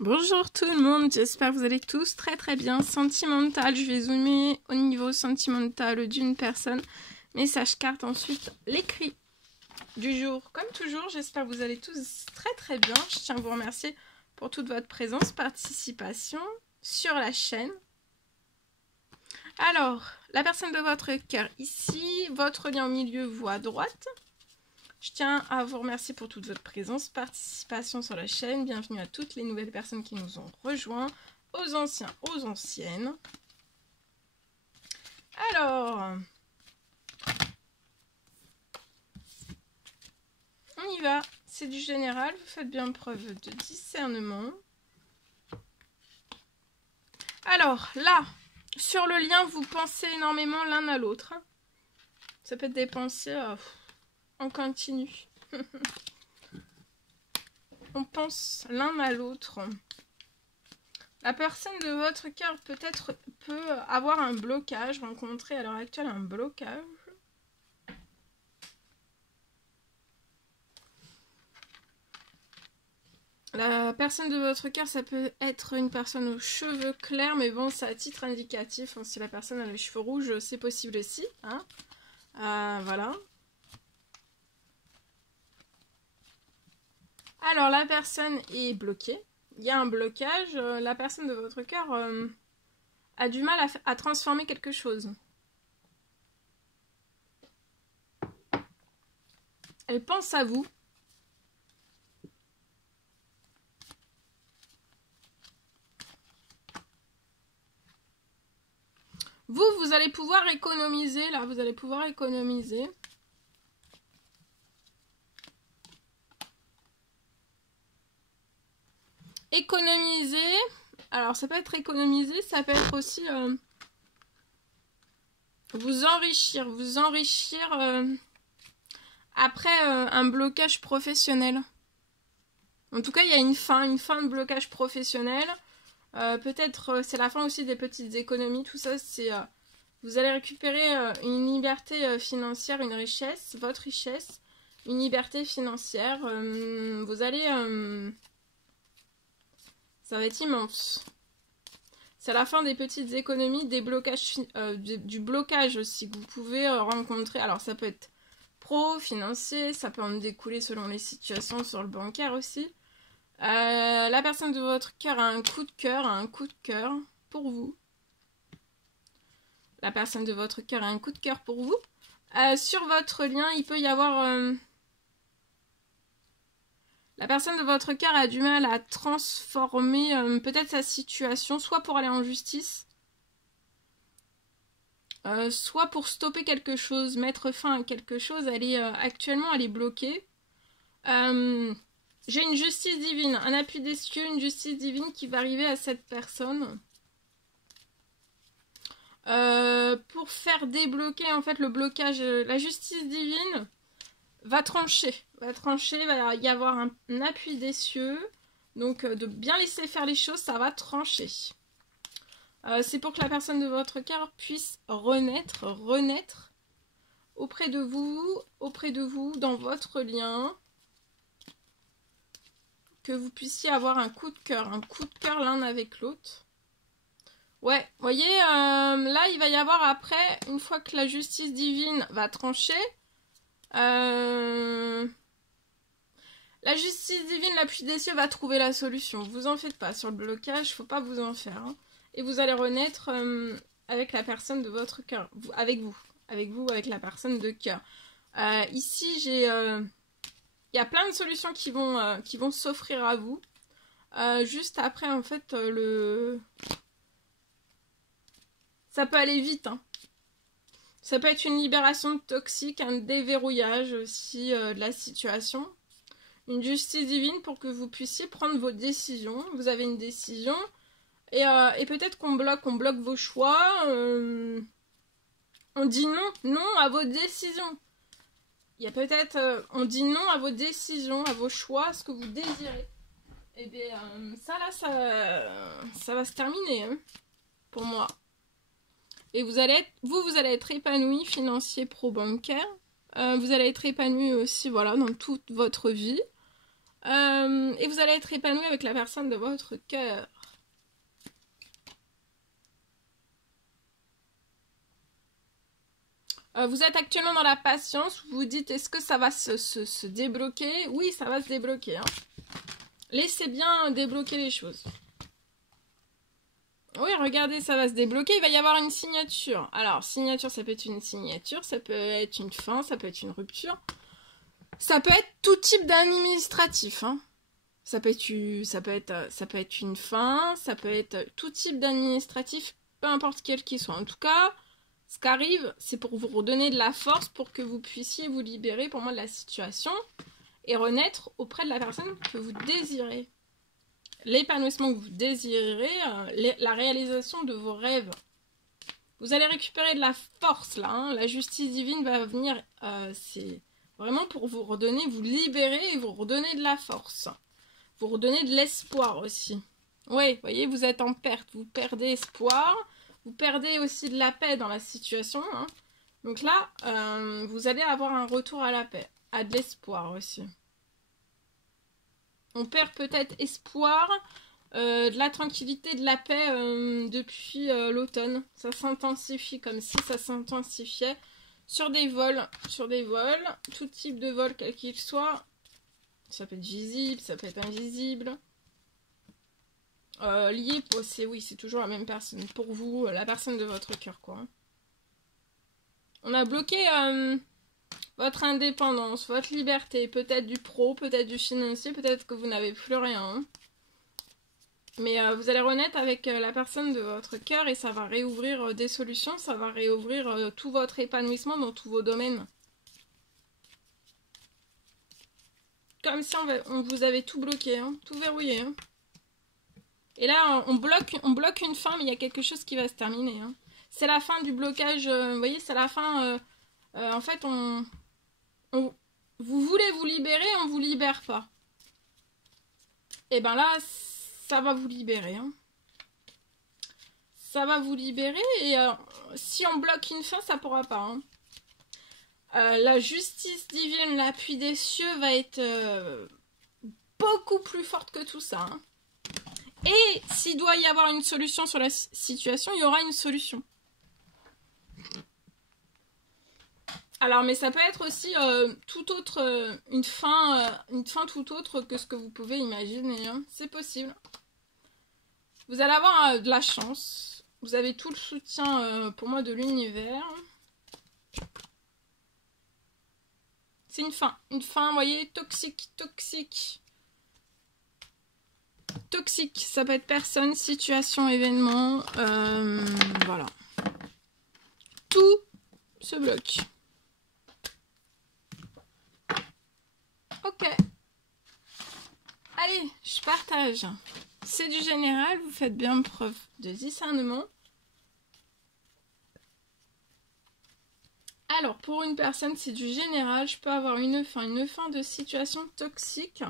Bonjour tout le monde, j'espère que vous allez tous très bien. Sentimental, je vais zoomer au niveau sentimental d'une personne. Message carte, ensuite l'écrit du jour. Comme toujours, j'espère que vous allez tous très bien. Je tiens à vous remercier pour toute votre présence, participation sur la chaîne. Alors, la personne de votre cœur ici, votre lien au milieu, vous à droite. Je tiens à vous remercier pour toute votre présence, participation sur la chaîne. Bienvenue à toutes les nouvelles personnes qui nous ont rejoints, aux anciens, aux anciennes. Alors, on y va. C'est du général, vous faites bien preuve de discernement. Alors, là, sur le lien, vous pensez énormément l'un à l'autre. Ça peut être des pensées en continu. On pense l'un à l'autre. La personne de votre cœur peut avoir un blocage, rencontrer à l'heure actuelle un blocage. La personne de votre cœur, ça peut être une personne aux cheveux clairs, mais bon, c'est à titre indicatif. Hein, si la personne a les cheveux rouges, c'est possible aussi. Hein. Voilà. Alors, la personne est bloquée. Il y a un blocage. La personne de votre cœur a du mal à transformer quelque chose. Elle pense à vous. Vous allez pouvoir économiser. Là, vous allez pouvoir économiser. Économiser. Alors, ça peut être économiser. Ça peut être aussi vous enrichir. Vous enrichir après un blocage professionnel. En tout cas, il y a une fin de blocage professionnel. Peut-être c'est la fin aussi des petites économies, tout ça c'est vous allez récupérer une liberté financière, une richesse, votre richesse, une liberté financière, vous allez ça va être immense. C'est la fin des petites économies, des blocages du blocage aussi que vous pouvez rencontrer. Alors ça peut être pro, financier, ça peut en découler selon les situations sur le bancaire aussi. La personne de votre cœur a un coup de cœur pour vous. La personne de votre cœur a un coup de cœur pour vous. Sur votre lien, il peut y avoir... La personne de votre cœur a du mal à transformer peut-être sa situation, soit pour aller en justice, soit pour stopper quelque chose, mettre fin à quelque chose. Actuellement, elle est bloquée. J'ai une justice divine, un appui des cieux, une justice divine qui va arriver à cette personne. Pour faire débloquer en fait le blocage, la justice divine va trancher. Il va y avoir un appui des cieux. Donc de bien laisser faire les choses, ça va trancher. C'est pour que la personne de votre cœur puisse renaître auprès de vous, dans votre lien. Que vous puissiez avoir un coup de cœur l'un avec l'autre. Ouais, vous voyez, là, il va y avoir après, une fois que la justice divine va trancher, la justice divine, l'appui des cieux, va trouver la solution. Vous en faites pas, sur le blocage, faut pas vous en faire. Hein. Et vous allez renaître avec la personne de votre cœur, avec la personne de cœur. Ici, j'ai... il y a plein de solutions qui vont s'offrir à vous. Juste après, en fait, ça peut aller vite. Hein. Ça peut être une libération toxique, un déverrouillage aussi de la situation. Une justice divine pour que vous puissiez prendre vos décisions. Vous avez une décision. Et peut-être qu'on bloque vos choix. On dit non à vos décisions. Il y a peut-être, on dit non à vos décisions, à vos choix, à ce que vous désirez. Et bien, ça va se terminer, hein, pour moi. Et vous allez être épanoui, financier, pro-bancaire. Vous allez être épanoui aussi, voilà, dans toute votre vie. Et vous allez être épanoui avec la personne de votre cœur. Vous êtes actuellement dans la patience. Vous vous dites, est-ce que ça va se débloquer? Oui, ça va se débloquer. Hein. Laissez bien débloquer les choses. Oui, regardez, ça va se débloquer. Il va y avoir une signature. Alors, signature, ça peut être une signature, ça peut être une fin, ça peut être une rupture. Ça peut être tout type d'administratif. Hein. Ça peut être une fin, ça peut être tout type d'administratif, peu importe quel qu'il soit. En tout cas, ce qui arrive, c'est pour vous redonner de la force pour que vous puissiez vous libérer pour moi de la situation et renaître auprès de la personne que vous désirez. L'épanouissement que vous désirez, la réalisation de vos rêves. Vous allez récupérer de la force là, hein. La justice divine va venir, c'est vraiment pour vous redonner, vous libérer et vous redonner de la force. Vous redonner de l'espoir aussi. Oui, vous voyez, vous êtes en perte, vous perdez espoir, vous perdez aussi de la paix dans la situation. Hein. Donc là, vous allez avoir un retour à la paix, à de l'espoir aussi. On perd peut-être espoir, de la tranquillité, de la paix depuis l'automne. Ça s'intensifie comme si ça s'intensifiait sur des vols, tout type de vol, quel qu'il soit. Ça peut être visible, ça peut être invisible. Lié, oui, c'est toujours la même personne. Pour vous, la personne de votre cœur, quoi. On a bloqué votre indépendance, votre liberté, peut-être du pro, peut-être du financier, peut-être que vous n'avez plus rien. Hein. Mais vous allez renaître avec la personne de votre cœur et ça va réouvrir des solutions, ça va réouvrir tout votre épanouissement dans tous vos domaines. Comme si on vous avait tout bloqué, hein, tout verrouillé. Hein. Et là, on bloque une fin, mais il y a quelque chose qui va se terminer. Hein. C'est la fin du blocage, vous voyez, c'est la fin... en fait, vous voulez vous libérer, on ne vous libère pas. Et ben là, ça va vous libérer. Hein. Ça va vous libérer et si on bloque une fin, ça ne pourra pas. Hein. La justice divine, l'appui des cieux va être beaucoup plus forte que tout ça. Hein. Et s'il doit y avoir une solution sur la situation, il y aura une solution. Alors, mais ça peut être aussi tout autre, une fin tout autre que ce que vous pouvez imaginer. Hein. C'est possible. Vous allez avoir de la chance. Vous avez tout le soutien pour moi de l'univers. C'est une fin, vous voyez, toxique. Toxique, ça peut être personne, situation, événement, voilà. Tout se bloque. Ok. Allez, je partage. C'est du général, vous faites bien preuve de discernement. Alors, pour une personne, c'est du général. Je peux avoir une fin de situation toxique.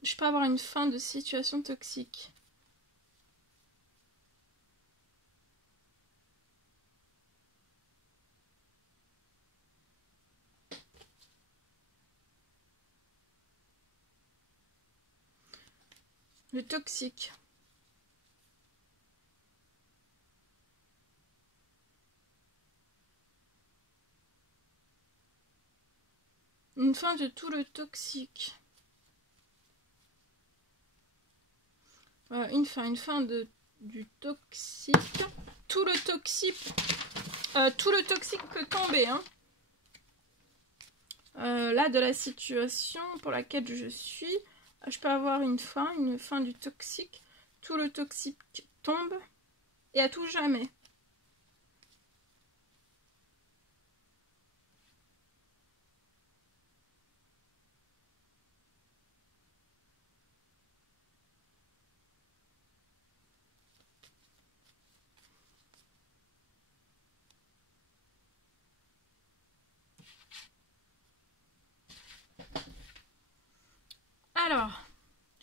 Je peux avoir une fin de situation toxique. Le toxique. Une fin de tout le toxique. Une fin du toxique. Tout le toxique peut tomber. Hein. Là, de la situation pour laquelle je suis, je peux avoir une fin du toxique. Tout le toxique tombe et à tout jamais. Alors,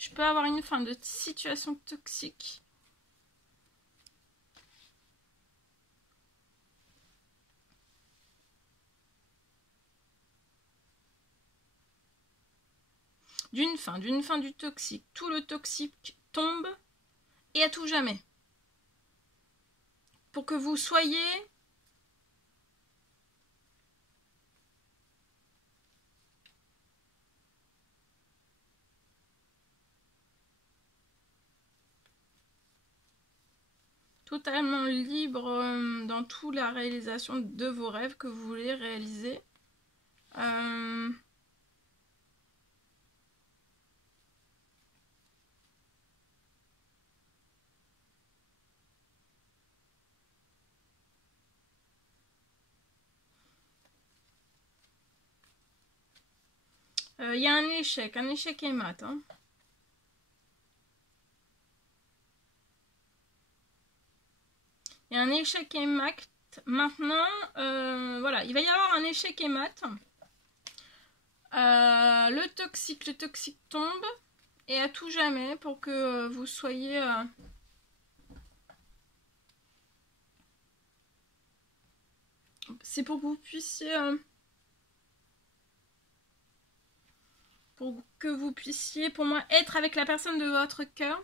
Je peux avoir une fin de situation toxique. D'une fin du toxique. Tout le toxique tombe et à tout jamais. Pour que vous soyez totalement libre dans toute la réalisation de vos rêves que vous voulez réaliser. Il y a un échec et mat. Hein. Il y a un échec et mat. Maintenant, voilà, il va y avoir un échec et mat. Le toxique tombe et à tout jamais pour que vous soyez... C'est pour que vous puissiez... pour moi, être avec la personne de votre cœur.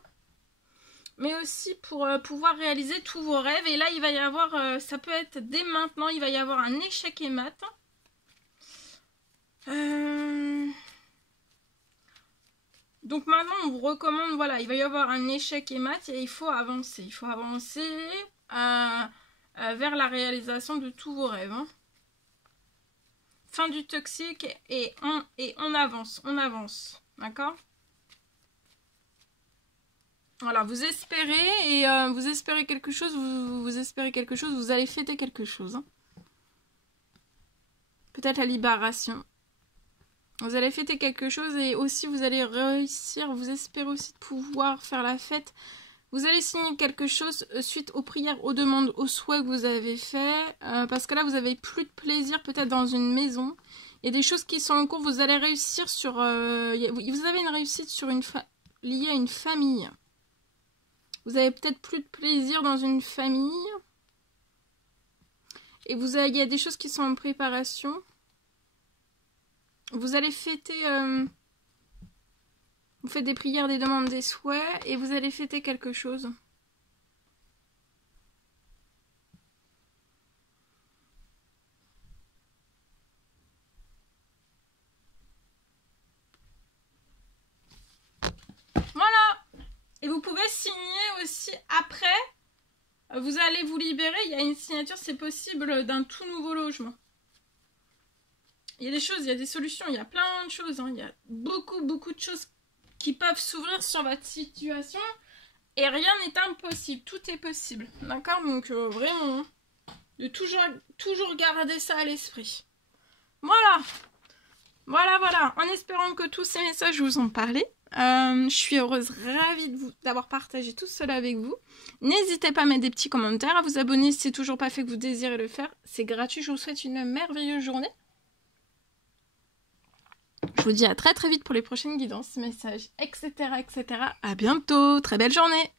Mais aussi pour pouvoir réaliser tous vos rêves. Et là, il va y avoir, ça peut être dès maintenant, il va y avoir un échec et mat. Donc maintenant, on vous recommande, voilà, il va y avoir un échec et mat et il faut avancer. Il faut avancer vers la réalisation de tous vos rêves. Hein. Fin du toxique et on avance, d'accord? Voilà, vous espérez et vous espérez quelque chose, vous espérez quelque chose, vous allez fêter quelque chose. Hein. Peut-être la libération. Vous allez fêter quelque chose et aussi vous allez réussir, vous espérez aussi de pouvoir faire la fête. Vous allez signer quelque chose suite aux prières, aux demandes, aux souhaits que vous avez fait. Parce que là, vous avez plus de plaisir peut-être dans une maison. Il y a des choses qui sont en cours. Vous allez réussir sur... vous avez une réussite sur liée à une famille. Vous avez peut-être plus de plaisir dans une famille. Et il y a des choses qui sont en préparation. Vous allez fêter... vous faites des prières, des demandes, des souhaits. Et vous allez fêter quelque chose. Voilà. Et vous pouvez signer aussi après. Vous allez vous libérer. Il y a une signature, c'est possible, d'un tout nouveau logement. Il y a des choses, il y a des solutions, il y a plein de choses. Hein. Il y a beaucoup de choses qui peuvent s'ouvrir sur votre situation. Et rien n'est impossible. Tout est possible. D'accord? Donc vraiment, de toujours garder ça à l'esprit. Voilà. Voilà. En espérant que tous ces messages vous ont parlé. Je suis heureuse, ravie d'avoir partagé tout cela avec vous. N'hésitez pas à mettre des petits commentaires, à vous abonner si c'est toujours pas fait que vous désirez le faire. C'est gratuit, je vous souhaite une merveilleuse journée. Je vous dis à très vite pour les prochaines guidances, messages, etc. À bientôt, très belle journée.